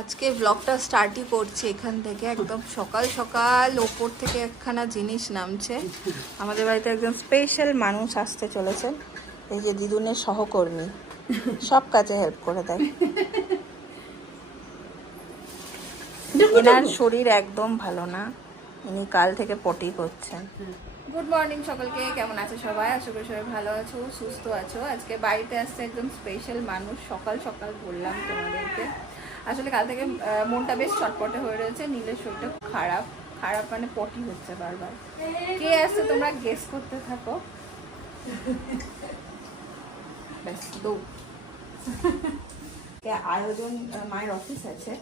আজকে ব্লগটা স্টার্টই করছি এখান থেকে, একদম সকাল সকাল ওপর থেকে একখানা জিনিস নামছে। আমাদের বাড়িতে একজন স্পেশাল মানুষ আসতে চলেছে, এই যে দিদুনের সহকর্মী, সব কাজে হেল্প করে দেয়। এনার শরীর একদম ভালো না, ইনি কাল থেকে পটি করছেন। গুড মর্নিং সকলকে, কেমন আছো সবাই? আশা করি সবাই ভালো আছো, সুস্থ আছো। আজকে বাড়িতে আসছে একদম স্পেশাল মানুষ, সকাল সকাল বললাম তোমাদেরকে। আসলে কাল থেকে মনটা বেশ চটপটে হয়ে রয়েছে, নীলের শরীরটা খারাপ খারাপ মানে পটি হচ্ছে বারবার। কে আসছে তোমরা গেস করতে থাকো। ব্যাস দৌড়। আয়োজন, মায়ের অফিস আছে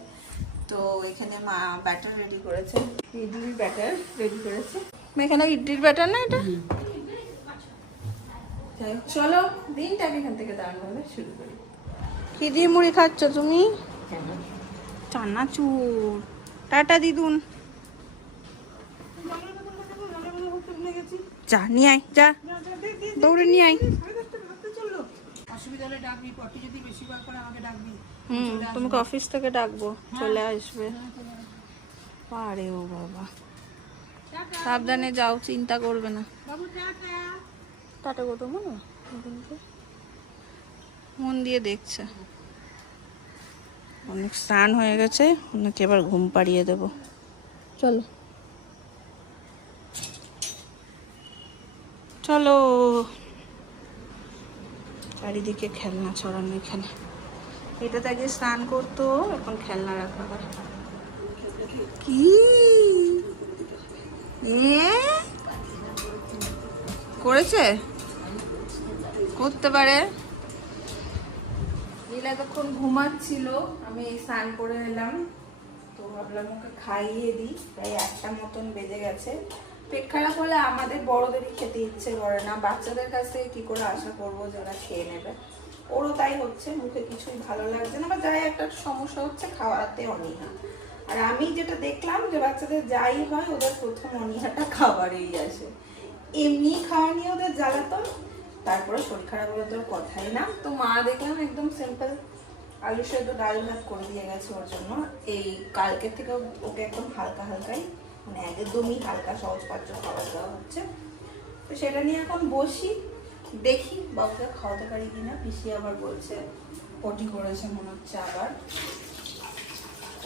তো এখানে মা ব্যাটার রেডি করেছে, ইডলির ব্যাটার রেডি করেছে। এখানে ইডলির ব্যাটার না এটা। চলো দিনটাকে এখান থেকে দাঁড়ানো শুরু করি। কি দিয়ে মুড়ি খাচ্ছ তুমি? চানাচুর। টাটা দিদুন। যা নিয়ে আয়, যা দৌড়ে নিয়ে আয়। তোমাকে অফিস থেকে ডাকবো, চলে আসবে। আরে ও বাবা, সাবধানে যাও, চিন্তা করবে না। টাটা গো, তোমার মন দিয়ে দেখছে। অনেক স্নান হয়ে গেছে, ওনাকে এবার ঘুম পাড়িয়ে দেবো। চলো চলো। চারিদিকে খেলনা ছড়ানো এখানে। এটাতে আগে স্নান করতো, এখন খেলনা রাখা হয়। কি করেছে? করতে পারে। নীলা তখন ঘুমাচ্ছিল, আমি স্নান করে এলাম তো ভাবলাম ওকে খাইয়ে দিই। প্রায় 1টা মতন বেজে গেছে। পেট খারাপ হলে আমাদের বড়দেরই খেতে ইচ্ছে করে না, বাচ্চাদের কাছ থেকে কি করে আশা করবো যে ওরা খেয়ে নেবে। ওরও তাই হচ্ছে, মুখে কিছুই ভালো লাগছে না, বা যাই একটা সমস্যা হচ্ছে, খাওয়াতে অনীহা। আর আমি যেটা দেখলাম যে বাচ্চাদের যাই হয়, ওদের প্রথম অনীহাটা খাবারেই আসে। এমনি খাওয়া নিয়ে ওদের জ্বালাতন, তারপরে শরীর খারাপ হলে তোর কথাই না। তো মা দেখলাম একদম সিম্পল আলু সেদ্ধ ডাল ভাত করে দিয়ে গেছে ওর জন্য। এই কালকে থেকে ওকে একদম হালকা হালকাই, মানে একদমই হালকা সহজপাচ্য খাবার দেওয়া হচ্ছে। তো সেটা নিয়ে এখন বসি, দেখি বাবুকে খাওয়াতে পারি কিনা। পিসি আবার বলছে পটি করেছে মনে হচ্ছে, আবার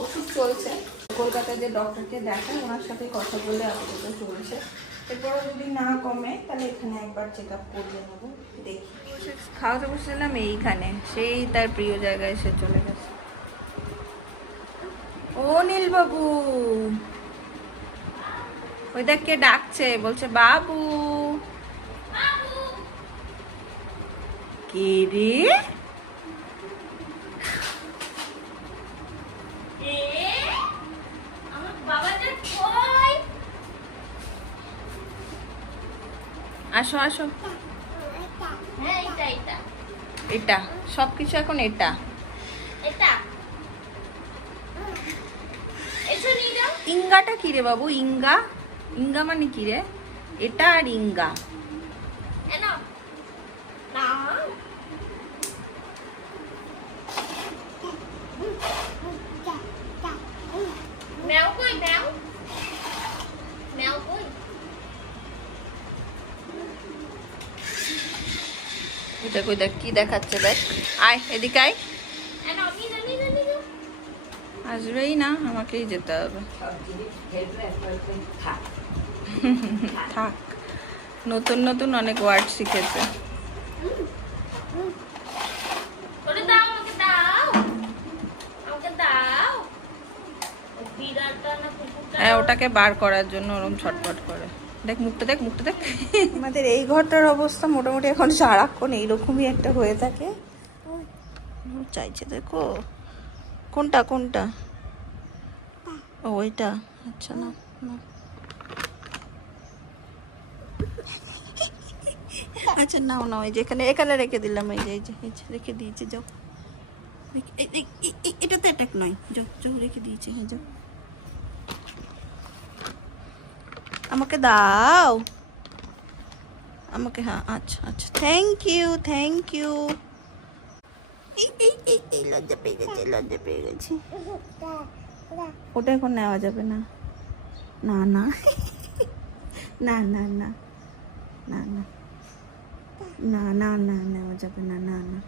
ওষুধ চলছে। কলকাতায় যে ডক্টরকে দেখায় ওনার সাথে কথা বলে আপাতত চলছে। এরপরে যদি না কমে তাহলে এখানে একবার চেক আপ করিয়ে নেবো, দেখি। খাওয়াতে বসেছিলাম এইখানে, সেই তার প্রিয় জায়গায় এসে চলে গেছে। ও নীল বাবু, ওই দেখ কে ডাকছে, বলছে বাবু। কে রে? আসো আসো। এটা সবকিছু এখন এটা ইঙ্গাটা কি রে বাবু? ইঙ্গা ইঙ্গা মানে কি রে? এটা আর ইঙ্গা। এটা কই, দেখ কি দেখাচ্ছে, দেখ। আয় এদিকে আয়। আসবেই না, আমাকেই যেতে হবে। থাক, নতুন নতুন অনেক ওয়ার্ড শিখেছে। হ্যাঁ, ওটাকে বার করার জন্য ওরম ছটফট করে। দেখ মুখটা, দেখ মুখটা, দেখ। আমাদের এই ঘরটার অবস্থা মোটামুটি এখন সারাক্ষণ এইরকমই একটা হয়ে থাকে। চাইছে দেখো, কোনটা কোনটা? ও ওইটা, আচ্ছা না না। আচ্ছা নাও নাও, এই যে এখানে এখানে রেখে দিলাম, এই যে এই যে রেখে দিয়েছি, যাও। এটা তো অ্যাটাক নয়, যাও যাও, রেখে দিয়েছি। হ্যাঁ যাও, আমাকে দাও আমাকে। হ্যাঁ আচ্ছা আচ্ছা, থ্যাংক ইউ থ্যাংক ইউ। এই লজ্জা পেয়ে গেছে, লজ্জা পেয়ে গেছি। ওটা এখন নেওয়া যাবে না, না না না না না না না না না না নেওয়া যাবে না, না না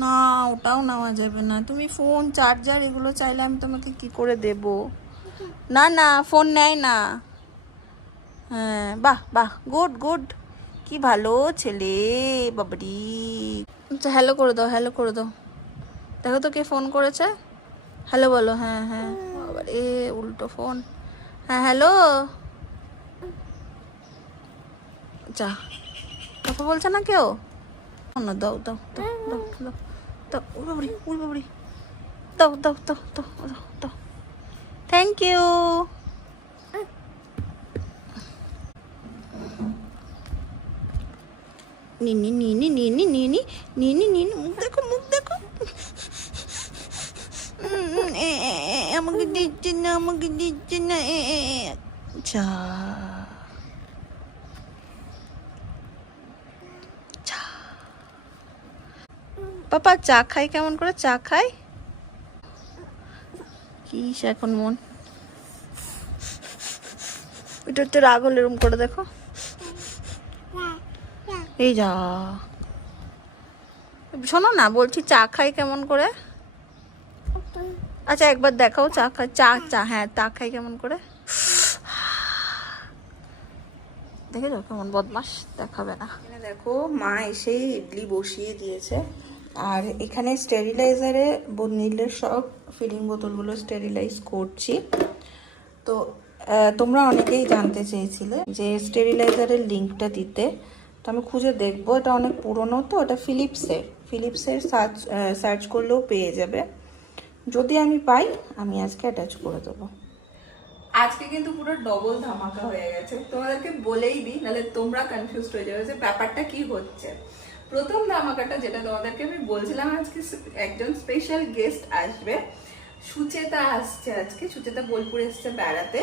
না, ওটাও নেওয়া যাবে না। তুমি ফোন, চার্জার এগুলো চাইলে আমি তোমাকে কি করে দেব? না না, ফোন নেয় না। হ্যাঁ, বাহ বাহ, গুড গুড, কি ভালো ছেলে বাবরি। আচ্ছা, হ্যালো করে দাও, হ্যালো করে দাও। দেখো তো কে ফোন করেছে, হ্যালো বলো। হ্যাঁ হ্যাঁ, বাবারে উল্টো ফোন। হ্যাঁ হ্যালো, যা, কথা বলছে না কেউ? না, দাও দাও দাও দাও দাও দাও, ওই বাবরি, ওই বাবরি, দাও দাও দাও দাও দাও দাও, থ্যাংক ইউ। নিনি নিনি নিনি নিনি নিনি নিনি, মুখ দেখো, মুখ দেখো। আমাকে দিচ্ছে না, আমাকে দিচ্ছে না। চা চা, পাপা চা খাই কেমন করে, চা খাই? কিস এখন মন, এটা হচ্ছে রাগ হলে এরম করে দেখো, এই যা। শোনো না, বলছি চা খাই কেমন করে? আচ্ছা একবার দেখাও চা খাই, চা চা, হ্যাঁ চা খাই কেমন করে, দেখে যাও কেমন বদমাস, দেখাবে না। দেখো মা এসেই ইডলি বসিয়ে দিয়েছে, আর এখানে স্টেরিলাইজারে নীলের সব ফিলিং বোতলগুলো স্টেরিলাইজ করছি। তো তোমরা অনেকেই জানতে চেয়েছিলে যে স্টেরিলাইজারের লিঙ্কটা দিতে, তো আমি খুঁজে দেখবো। এটা অনেক পুরনো, তো এটা ফিলিপসের সার্চ করলেও পেয়ে যাবে। যদি আমি পাই, আমি আজকে অ্যাটাচ করে দেবো। আজকে কিন্তু পুরো ডবল ধামাকা হয়ে গেছে, তোমাদেরকে বলেই দিই, নাহলে তোমরা কনফিউজড হয়ে যাবে যে ব্যাপারটা কি হচ্ছে। প্রথম ধামাকাটা যেটা তোমাদেরকে আমি বলছিলাম, আজকে একজন স্পেশাল গেস্ট আসবে, সুচেতা আসছে আজকে। সুচেতা বোলপুর এসছে বেড়াতে,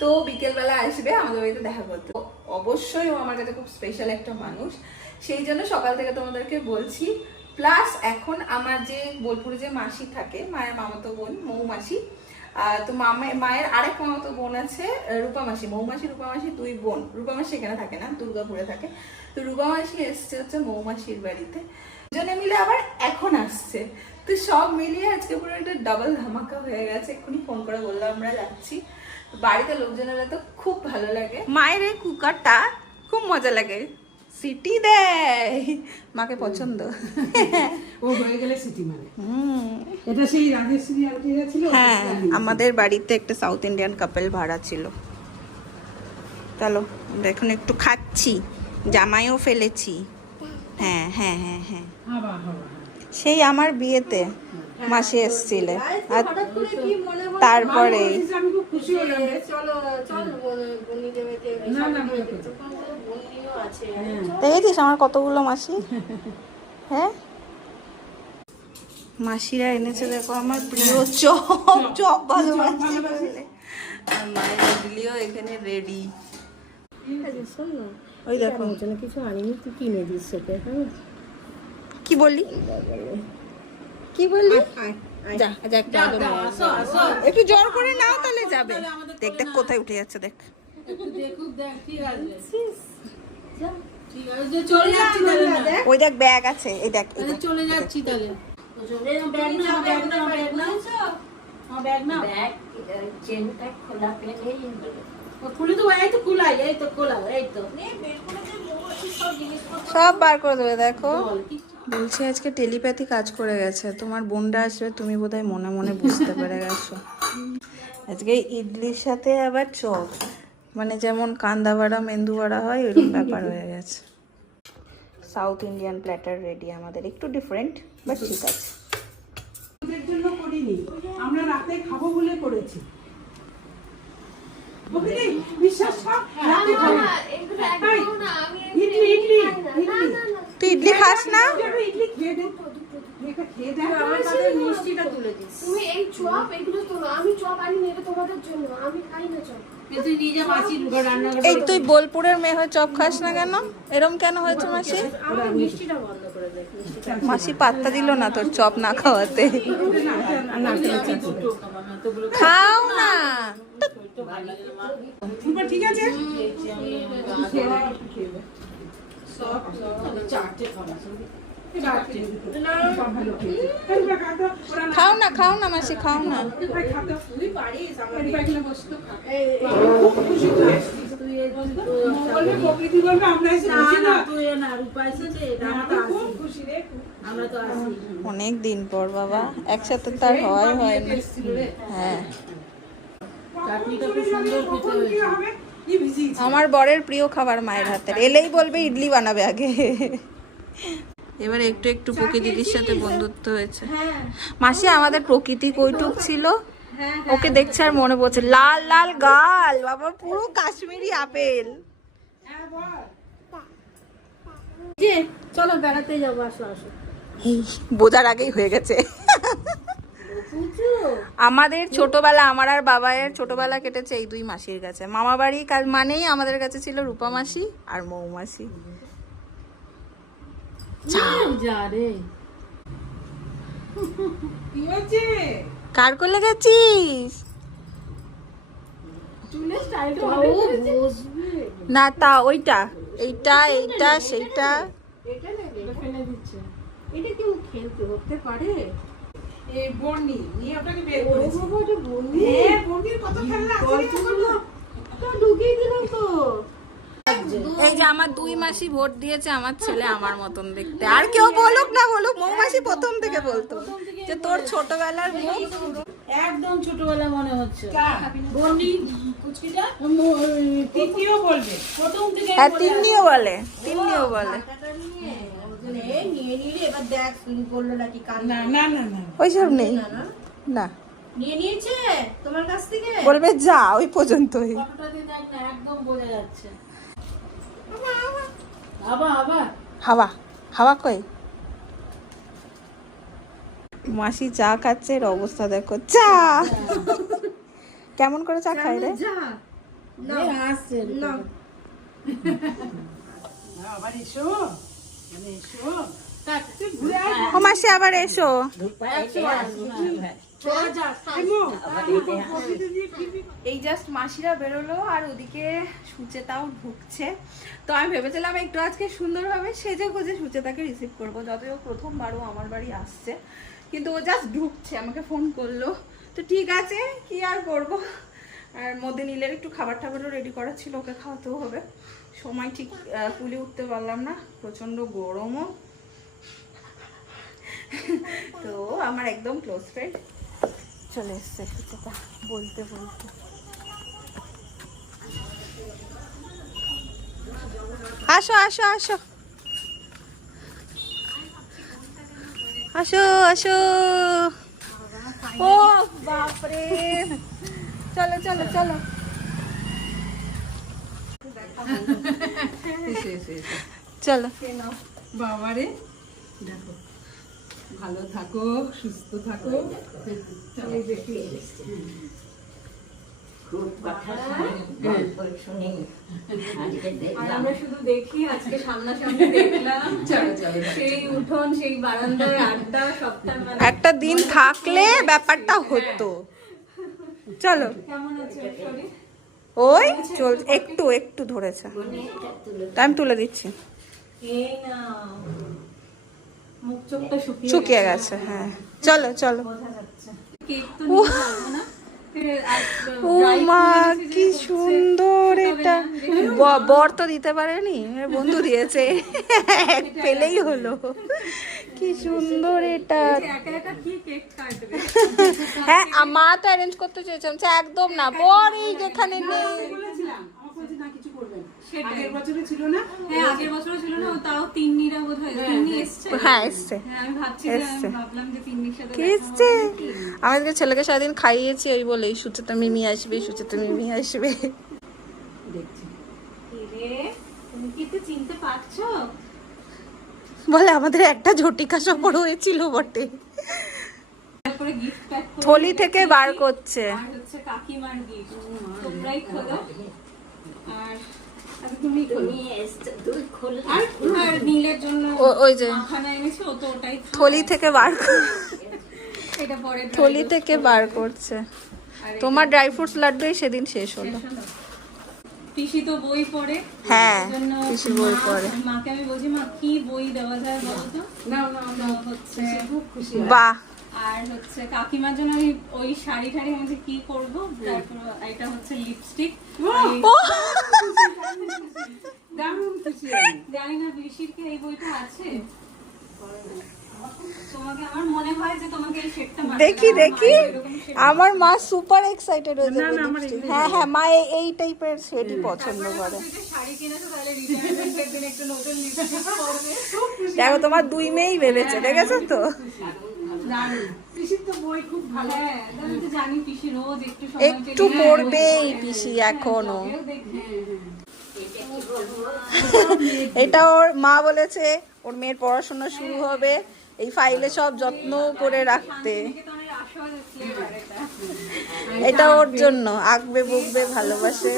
তো বিকেলবেলা আসবে আমাদের বাড়িতে দেখা করতে। অবশ্যই ও আমার কাছে খুব স্পেশাল একটা মানুষ, সেই জন্য সকাল থেকে তোমাদেরকে বলছি। প্লাস এখন আমার যে বোলপুরে যে মাসি থাকে, মায়ের মামাতো বোন মৌমাসি, তো মায়ের আরেক মামাতো বোন আছে রূপামাসি, মৌমাসি রূপামাসি দুই বোন। রূপামাসি এখানে থাকে না, দুর্গাপুরে থাকে। তো রূপামাসি এসছে হচ্ছে মৌমাসির বাড়িতে, দুজনে মিলে আবার এখন আসছে। তো সব মিলিয়ে আজকে পুরো একটা ডাবল ধামাকা হয়ে গেছে। এক্ষুনি ফোন করে বললাম আমরা যাচ্ছি। বাড়িতে লোকজনেরা তো খুব ভালো লাগে। মায়ের এই কুকারটা খুব মজা লাগে, সিটি দেয়, মাকে পছন্দ। ও হয়ে গেলে সিটি মানে এটা সেই রাজেশ্বরী আন্টিরা ছিল। হ্যাঁ, আমাদের বাড়িতে একটা সাউথ ইন্ডিয়ান কাপল ভাড়া ছিল। চলো এখন একটু খাচ্ছি, জামাইও ফেলেছি। হ্যাঁ হ্যাঁ হ্যাঁ হ্যাঁ, সেই আমার বিয়েতে মাসি এসেছিল, আর তারপরে দেখেছিস আমার কতগুলো মাসি। হ্যাঁ, মাসিরা এনেছে দেখো আমার প্রিয় চপ, চপ ভালোবাসি। আর মায়ের ইডলিও এখানে রেডি। ওই দেখো কিছু আনিনি, তুই কিনে দিস সেটা। কি বললি, কি বললি? একটু জোর করে নাও তাহলে যাবে। দেখ দেখ কোথায় উঠে যাচ্ছে, দেখ। ওই দেখ ব্যাগ আছে, এই দেখ চলে যাচ্ছি তাহলে। সব বার করে দেবে। দেখো বলছি আজকে টেলিপ্যাথি কাজ করে গেছে, তোমার বোনরা আসবে, তুমি বোধহয় মনে মনে বুঝতে পেরে গেছো। আজকে ইডলির সাথে আবার চপ, মানে যেমন কান্দা বড়া মেন্দু বড়া হয় ওইরকম ব্যাপার হয়ে গেছে। সাউথ ইন্ডিয়ান প্ল্যাটার রেডি আমাদের, একটু ডিফারেন্ট বাট ঠিক আছে। ওদের জন্য করিনি, আমরা রাতে খাবো বলে করেছি। বিশ্বাস কর, রাতে খাবো। ইডলি ইডলি তুই ইডলি খাস না? ইডলি খেয়ে দে, খেয়ে দেখ আমার আমার কাছে মিষ্টিটা তুলে দিস। তুমি এই চপ এগুলো তোলো, আমি চপ আনি নেবে তোমাদের জন্য, আমি খাই না চপ। তুই নিজে মাছি রান্না এই তুই বোলপুরের মেয়ে হয়ে চপ খাস না কেন? এরম কেন হয়েছে মাসি? আমার মিষ্টিটা বন্ধ করে দেখ, মিষ্টিটা। মাসি পাত্তা দিল না তোর চপ না খাওয়াতে। খাও না। ঠিক আছে খাও না, খাও না মাসি, খাও না। অনেক দিন পর বাবা, একসাথে তার হয় না। হ্যাঁ, আমার বরের প্রিয় খাবার মায়ের হাতের। এলেই বলবে ইডলি বানাবে আগে। এবার একটু একটু প্রকৃতির সাথে বন্ধুত্ব হয়েছে। মাসি আমাদের প্রকৃতি কইটুক ছিল, ওকে দেখছে আর মনে পড়ছে। লাল লাল গাল বাবা, পুরো কাশ্মীরি আপেল। যে চলো বেড়াতে যাবো, আসো আসো। এই বোঝার আগেই হয়ে গেছে। আমাদের ছোটবেলা, আমার আর বাবায়ের ছোটবেলা কেটেছে এই দুই মাসির কাছে। মামা বাড়ি মানেই আমাদের কাছে ছিল রূপা মাসি আর মৌ মাসি। যা রে, কি হয়েছে? কার কোলে গেছিস? চুলের স্টাইলটা বসবে। না তা ওইটা, এইটা এইটা সেইটা। এটা নেবে, ফেলে দিচ্ছে। এটা কেউ খেলতে হতে পারে? এই বর্ণি নিয়ে আপনাকে বের ও করেছি। বাবা, এটা বন্ধু। বর্ণির কত খেলনা আছে রে গল্পগুলো এখনো। তো ঢুকিয়ে দিলাম তো। এই যে আমার দুই মাসি ভোট দিয়েছে আমার ছেলে আমার মতন দেখতে। আর কেউ বলুক না বলুক, মৌ মাসি প্রথম থেকে বলতো যে তোর ছোটবেলার মুখ। একদম ছোটবেলা মনে হচ্ছে। বর্ণি কুচকিটা তৃতীয় বলবে। প্রথম থেকে হ্যাঁ, তিন্নিও বলে, তিন্নিও বলে। নিয়ে নিলে এবার দেখ শুরু করলো নাকি কান্না। না না না না ওইসব নেই না, নিয়ে নিয়েছে তোমার কাছ থেকে। বলবে যা ওই পর্যন্তই। ফটোটা দিয়ে দেখ না, একদম বোঝা যাচ্ছে। আবার আবার হাওয়া হাওয়া কই? মাসি চা খাচ্ছে, এর অবস্থা দেখো। চা কেমন করে চা খাই রে? আসছে না, আবার এসো মানে এসো তুই ঘুরে আয়। ও মাসি আবার এসো। এই জাস্ট মাসিরা বেরোলো আর ওদিকে সুচেতাও ঢুকছে। তো আমি ভেবেছিলাম একটু আজকে সুন্দরভাবে সেজে গুজে সুচেতাকে রিসিভ করবো, যতই ও প্রথমবারও আমার বাড়ি আসছে। কিন্তু ও জাস্ট ঢুকছে, আমাকে ফোন করলো। তো ঠিক আছে, কি আর করবো। আর মধ্যে নীলের একটু খাবার টাবারও রেডি করা ছিল, ওকে খাওয়াতেও হবে। সময় ঠিক কুলে উঠতে পারলাম না, প্রচণ্ড গরমও। তো আমার একদম ক্লোজ ফ্রেন্ড চলে এসছে সুচেতা বলতে বলতে। আসো আসো আসো আসো আসো। ও বাপরে, চলো চলো চলো। চলো বাবারে দেখো, ভালো থাকো, সুস্থ থাকো। চলো দেখি আর আমরা শুধু দেখি, আজকে সামনাসামনি দেখলাম। সেই উঠোন, সেই বারান্দায় আড্ডা, সবটা মানে একটা দিন থাকলে ব্যাপারটা হতো। চলো, কেমন আছে শরীর? ওই চল, একটু একটু ধরেছে, আমি তুলে দিচ্ছি। এই না, মুখ চোখটা শুকিয়ে গেছে। হ্যাঁ চলো চলো। বোঝা যাচ্ছে। কেক তো নিয়ে যাবো না? ও মা কি সুন্দর এটা। বর তো দিতে পারেনি, এর বন্ধু দিয়েছে। পেলেই হলো। কি সুন্দর এটা। একা একা কি কেক কাটবে? হ্যাঁ, মা তো অ্যারেঞ্জ করতে চেয়েছিলাম, একদম না, বর এই যেখানে নেই। বলেছিলাম আমার বলছে না কিছু করবে না। আগের বছরে ছিল না? হ্যাঁ, আগের বছরও ছিল না, তাও তিন্নিরা বোধহয় তিন্নি এসছে। হ্যাঁ এসছে। হ্যাঁ, আমি ভাবছি যে এসছে। ভাবলাম যে তিন্নির সাথে কি দেখা এসছে? হবে নাকি। আমাদেরকে ছেলেকে সারাদিন খাইয়েছি ওই বলেই, সুচেতা মিমি আসবে, সুচেতা মিমি আসবে। দেখছি রে, তুমি কি তো চিনতে পারছো? বলে আমাদের একটা ঝটিকা সফর হয়েছিল বটে। তারপরে গিফট প্যাক থলি থেকে বার করছে। আর হচ্ছে কাকিমার গিফট, তোমরাই খোলো। আর তুমি আর নীলের জন্য ওই যে মাখানা এনেছে, ও তো ওটাই খায়। থলি থেকে বার এটা পরে থলি থেকে বার করছে। তোমার ড্রাই ফ্রুটস লাড্ডুই সেদিন শেষ হলো। পিসি তো বই পড়ে, হ্যাঁ, ওই জন্য পিসি বই পড়ে। মাকে আমি বলছি, মা কি বই দেওয়া যায় বলো তো। তো হচ্ছে খুব খুশি। বাহ, আর হচ্ছে কাকিমার জন্য আমি ওই শাড়ি ঠাড়ি আমি কি করব, তারপর এটা হচ্ছে লিপস্টিক। দারুণ খুশি। জানি না পিসির কি এই বইটা আছে, তোমাকে আমার মনে হয় যে তোমাকে এই শেডটা দেখি দেখি। আমার মা সুপার এক্সাইটেড হয়ে যাবে লিপস্টিক। হ্যাঁ হ্যাঁ, মা এই টাইপের শেডই পছন্দ করে। শাড়ি কিনেছো তাহলে রিটায়ারমেন্টের দিন একটু নতুন লিপস্টিক পরবে। দেখো তোমার দুই মেয়েই ভেবেছে, দেখেছো তো। পিসির তো বই খুব ভালো। হ্যাঁ, আমি তো জানি পিসি রোজ একটু সময় একটু পড়বেই পিসি এখনো। এটা ওর মা বলেছে ওর মেয়ের পড়াশোনা শুরু হবে, এই ফাইলে সব যত্ন করে রাখতে। এটা ওর জন্য আঁকবে, বকবে, ভালোবাসে।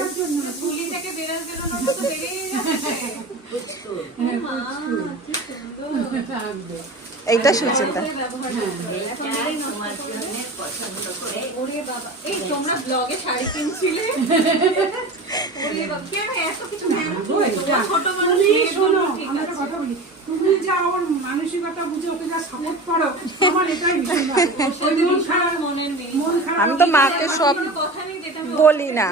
তুলি থেকে বেরার জন্য তো বেরিয়ে যাচ্ছে। এইটা সুচিতা। ওরে বাবা, এই তোমরা ব্লগে শাড়ি কিনছিলে? ওরে বাবা, কেন এত কিছু নেন? ছোট মানুষ মেয়ে শোনো, ঠিক আমি একটা আছে। কথা বলি, তুমি যা ওর মানসিকতা বুঝে ওকে যা সাপোর্ট করো, আমার এটাই ভীষণ ভালো। ওই মন খারাপ, মনের নেই। মন খারাপ আমি তো মাকে সব কোনো কথা নেই যেটা আমি বলি না,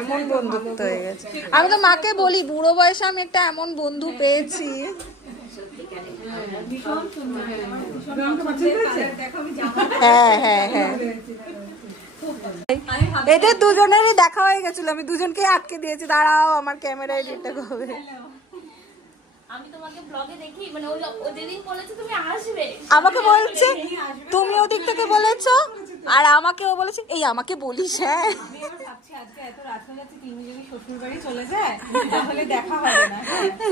এমন বন্ধুত্ব হয়ে গেছে। আমি তো মাকে বলি বুড়ো বয়সে আমি একটা এমন বন্ধু পেয়েছি। ভীষণ সুন্দর। আমার ভীষণ রঙটা পছন্দ হয়েছে? দেখো আমি জামা হ্যাঁ হ্যাঁ হ্যাঁ, আমি ভাবছি এদের দুজনেরই দেখা হয়ে গেছিল, আমি দুজনকে আটকে দিয়েছি। দাঁড়াও, আমার ক্যামেরায় রিটেক হবে। আমি তোমাকে ব্লগে দেখি, মানে ও যেদিন বলেছে তুমি আসবে, আমাকে বলছে তুমি ওদিক থেকে বলেছো, আর আমাকেও বলেছে এই আমাকে বলিস। হ্যাঁ, আমি আবার ভাবছি আজকে এত রাত হয়ে যাচ্ছে, তিন্নি যদি শ্বশুর বাড়ি চলে যায় তাহলে দেখা হবে না।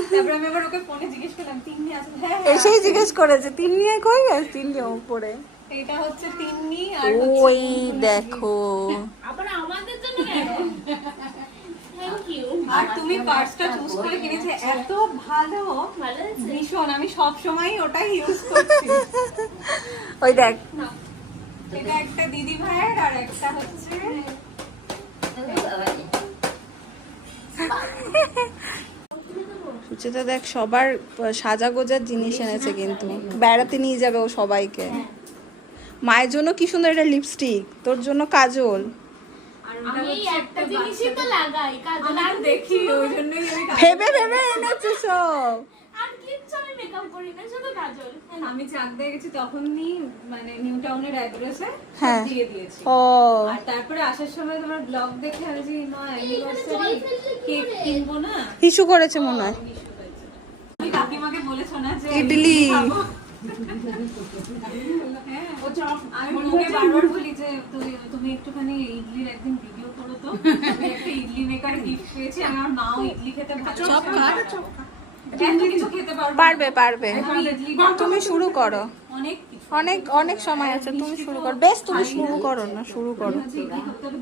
তারপরে আমি আবার ওকে ফোনে জিজ্ঞেস করলাম, তিন্নি আসলে? হ্যাঁ হ্যাঁ। এসেই জিজ্ঞেস করেছে তিন্নি কই গেছে, তিন্নি উপরে। এটা হচ্ছে তিন্নি আর হচ্ছে ওই দেখো, আবার আমাদের জন্য কেন? Thank you. আর তুমি পার্সটা চুজ করে কিনেছে, এত ভালো, ভালো আছে? ভীষণ। আমি সব সময় ওটাই ইউজ করছি। ওই দেখ। এটা একটা দিদি ভাইয়ের আর একটা হচ্ছে সুচিতা দেখ সবার সাজা গোজার জিনিস এনেছে, কিন্তু বেড়াতে নিয়ে যাবে ও সবাইকে। মায়ের জন্য কি সুন্দর এটা লিপস্টিক, তোর জন্য কাজল। আমি একটা জিনিসই তো লাগাই, কাজল আর দেখি, ওই জন্যই আমি ভেবে ভেবে এনেছে সব। আর কিচ্ছু আমি মেকআপ করি না, শুধু কাজল। আমি চাকদা গেছি তখনই, মানে নিউ টাউনের অ্যাড্রেসে হ্যাঁ। দিয়ে দিয়েছি। ও আর তারপরে আসার সময় তোমার ব্লগ দেখে আমি যে না অ্যানিভার্সারি কেক কিনবো না, হিসু করেছে মনে হয়। তুমি কাকিমাকে বলেছো না যে ইডলি। খাবো? হ্যাঁ, আমি মুখে বারবার বলি যে তুমি একটুখানি ইডলির একদিন ভিডিও করো তো। আমি একটা ইডলি মেকার গিফট পেয়েছি, আমার মাও ইডলি খেতে ভালোবাসে। এত কিছু খেতে পারবে পারবে, আমি ইডলি তুমি শুরু করো। অনেক কিছু অনেক অনেক সময় আছে, তুমি শুরু করো। বেশ, তুমি শুরু করো না, শুরু করো।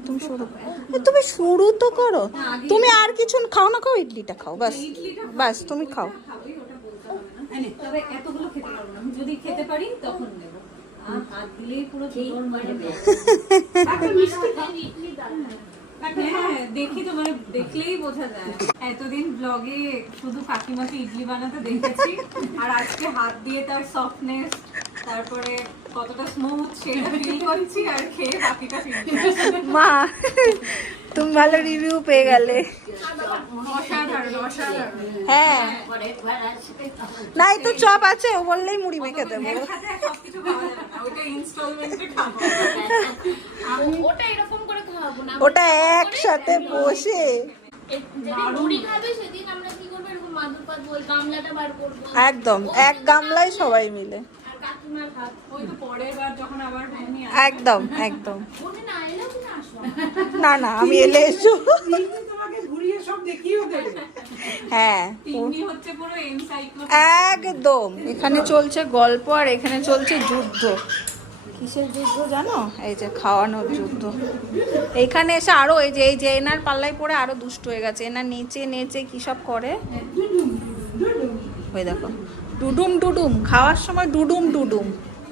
তুমি শুরু করো, তুমি শুরু তো করো। তুমি আর কিছু খাও না, খাও ইডলিটা খাও, বাস বাস, তুমি খাও। খাবোই, ওটা বলতে হবে না। তবে এতগুলো খেতে পারবো না, আমি যদি খেতে পারি তখন নেবো। হাত দিলেই পুরো জোর মারে। একটা মিষ্টি খাও। ইডলি দাও। হ্যাঁ, দেখি তো, মানে দেখলেই বোঝা যায়। এতদিন ব্লগে শুধু কাকিমাকে ইডলি বানাতে দেখেছি, আর আজকে হাত দিয়ে তার সফটনেস, তারপরে কতটা স্মুথ সেটা ফিল করছি, আর খেয়ে বাকিটা ফিল করছি। মা তুমি ভালো রিভিউ পেয়ে গেলে। অসাধারণ, অসাধারণ। হ্যাঁ, না এই তো চপ আছে, ও বললেই মুড়ি মেখে দেবো। একসাথে সবকিছু খাওয়া যাবে না, ওইটা ইনস্টলমেন্টে খাবো। ওটা এরকম করে খাওয়াবো না। ওটা একসাথে বসে যেদিন মুড়ি খাবে সেদিন আমরা কি করবো, এরকম মাদুর পাতবো, ওই গামলাটা বার করবো, একদম এক গামলায় সবাই মিলে। আর কাকিমার হাত। ওই তো পরের বার যখন আবার ভূমি একদম একদম। মনে না এলেও তুমি আসো। না না, আমি এলে এসো। তিন্নি তোমাকে ঘুরিয়ে সব দেখিয়েও দেবে। হ্যাঁ তিন্নি হচ্ছে পুরো এনসাইক্লোপিডিয়া। একদম এখানে চলছে গল্প আর এখানে চলছে যুদ্ধ। কিসের যুদ্ধ জানো? এই যে খাওয়ানোর যুদ্ধ। এইখানে এসে আরো এই যে এনার পাল্লায় পড়ে আরো দুষ্ট হয়ে গেছে। এনার নেচে নেচে কি সব করে, ওই দেখো ডুডুম ডুডুম, খাওয়ার সময় ডুডুম ডুডুম।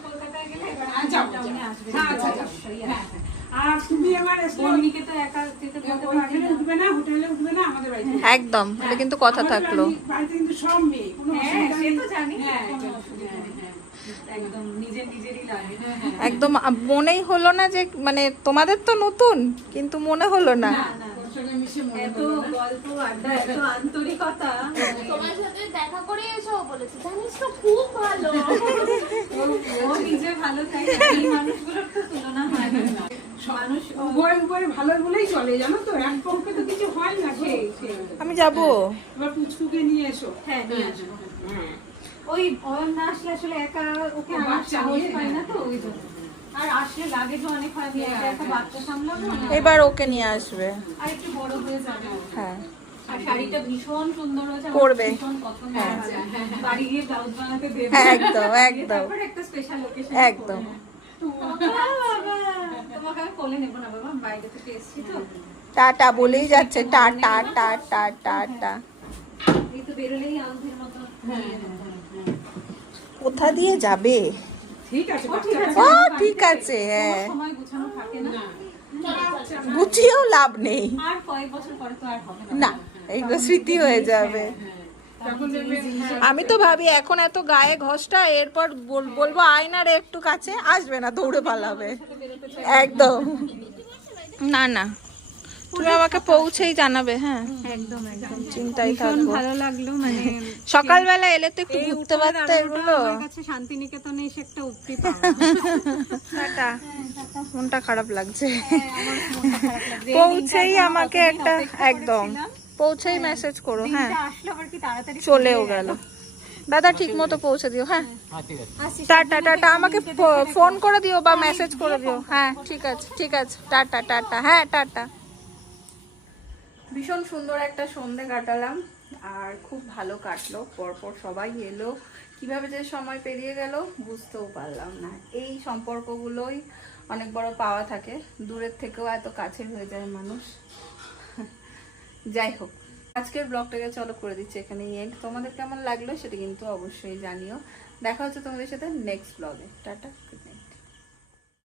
কলকাতায় গেলে এবার যাও, টাউনে আসবে। হ্যাঁ, আচ্ছা, যাও। হ্যাঁ, হ্যাঁ। আর তুমি এবার এসে বর্ণিকে তো একা যেতে বলতে পারছি ওইখানে না। উঠবে না, হোটেলে উঠবে না, আমাদের বাড়িতে। একদম, এটা কিন্তু কথা আমাদের থাকলো। বাড়িতে কিন্তু সব মেয়ে, কোনো হ্যাঁ, অসুবিধা সে নেই। তো জানি, হ্যাঁ, কোনো হ্যাঁ, অসুবিধা নেই। হ্যাঁ। একদম নিজেরই লাগে। একদম মনেই হলো না যে মানে তোমাদের তো নতুন, কিন্তু মনে হলো না। ওর সঙ্গে মিশে মনে এত হলো না। গল্প আড্ডা, এত আন্তরিকতা। তোমার সাথে দেখা করে এসো বলেছে, জানিস তো খুব ভালো। ও নিজে ভালো থাকে, এই মানুষগুলোর তো তুলনা হয় না। মানুষ উভয় উভয় ভালো বলেই চলে, জানো তো, এক পক্ষে তো কিছু হয় না। সেই। আমি যাব। এবার পুচকুকে নিয়ে এসো। হ্যাঁ নিয়ে আসবো। ওই অয়ন না আসলে আসলে একা ওকে আমার বাচ্চা সাহস নিয়ে, পায় না তো, ওই জন্য। আর আসলে লাগেজও অনেক হয়, আমি একা একা বাচ্চা সামলাবো না। এবার ওকে নিয়ে আসবে। আর একটু বড় হয়ে যাবে। হ্যাঁ আর শাড়িটা ভীষণ সুন্দর হয়েছে, আমার পরবে। ভীষণ পছন্দ হয়েছে। বাড়ি গিয়ে ব্লাউজ বানাতে দেবো। একদম, একদম। তারপরে একটা স্পেশাল লোকেশন একদম। তোমাকে আমি কোলে নেবো না বাবা, বাইরে থেকে এসেছি তো। টাটা বলেই যাচ্ছে, টাটা টাটা টাটা। এই তো বেরোলেই আন্ধির মতো। কোথা দিয়ে যাবে? ঠিক আছে, ও ঠিক আছে, ও আমি ঠিক বাড়িতে আছে, হ্যাঁ। কোনো সময় গুছানো থাকে না। গুছিয়েও লাভ নেই। আর কয়েক বছর পরে তো আর হবে না। না, এইগুলো স্মৃতি হয়ে যাবে। তখন দেখবে, আমি তো ভাবি এখন এত গায়ে ঘষটা, এরপর বলবো আয়নার একটু কাছে আসবে না, দৌড়ে পালাবে। একদম না না, তুমি আমাকে পৌঁছেই জানাবে। হ্যাঁ একদম একদম চিন্তাই ভীষণ থাকবো। ভালো লাগলো, মানে সকালবেলা এলে তো একটু এই ঘুরতে উঠোনে পারতে দাঁড়ানোটা এগুলো। আমার কাছে শান্তিনিকেতনে এসে একটা উক্তি পাওয়া। টাটা, মনটা খারাপ লাগছে। আমার মনটা খারাপ লাগছে। এই পৌঁছেই দিনটার জন্য আমাকে কতদিন একটা অপেক্ষা একদম করেছিলাম। পৌঁছেই মেসেজ করো। হ্যাঁ দিনটা আসলো আবার কি তাড়াতাড়ি চলেও গেল। দাদা ঠিক মতো পৌঁছে দিও। হ্যাঁ টাটা টাটা, আমাকে ফোন করে দিও বা মেসেজ করে দিও। হ্যাঁ ঠিক আছে ঠিক আছে, টাটা টাটা। হ্যাঁ টাটা। ভীষণ সুন্দর একটা সন্ধে কাটালাম আর খুব ভালো কাটলো। পরপর সবাই এলো, কিভাবে যে সময় পেরিয়ে গেল বুঝতেও পারলাম না। এই সম্পর্কগুলোই অনেক বড় পাওয়া থাকে, দূরের থেকেও এত কাছের হয়ে যায় মানুষ। যাই হোক, আজকের ব্লগটাকে চলো করে দিচ্ছি এখানে এন্ড। তোমাদের কেমন লাগলো সেটা কিন্তু অবশ্যই জানিও। দেখা হচ্ছে তোমাদের সাথে নেক্সট ব্লগে। টাটা।